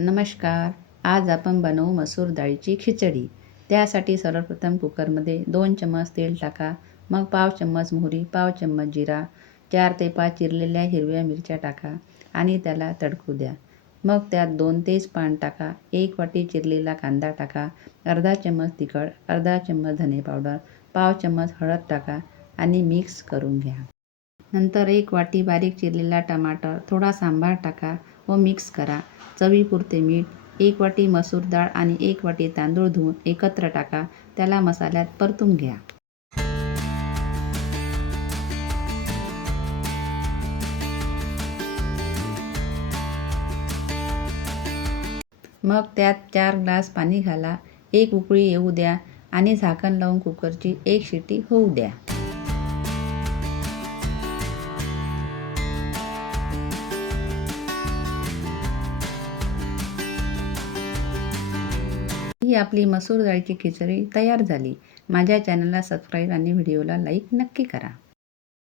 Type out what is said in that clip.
नमस्कार. आज आपण बनवू मसूर डाळीची खिचडी. त्यासाठी सर्वप्रथम कुकरमध्ये 2 चम्मच तेल टाका. मग पाव चम्मच मोहरी, पाव चम्मच जिरा, 4 ते 5 चिरलेल्या हिरव्या मिरच्या टाका आणि त्याला तडकू द्या. मग त्यात 2 तेजपान टाका, 1 वाटी चिरलेला कांदा टाका, अर्धा चम्मच तिखट, अर्धा चम्मच धने पावडर, पाव चम्मच हळद टाका आणि मिक्स करून घ्या. नंतर 1 वाटी बारीक चिरलेला टमाटर, थोडा सांबार टाका व मिक्स करा. चवीपुरते मीठ, 1 वाटी मसूर डाळ आणि 1 वाटी तांदूळ धुवून एकत्र टाका. त्याला मसाल्यात परतून घ्या. मग त्यात 4 ग्लास पाणी घाला. 1 उकळी येऊ द्या आणि झाकण लावून कुकरची 1 शिटी होऊ द्या. ही आपली मसूर डाळीची खिचडी तयार झाली. माझ्या चॅनलला सबस्क्राईब आणि व्हिडिओला लाईक नक्की करा.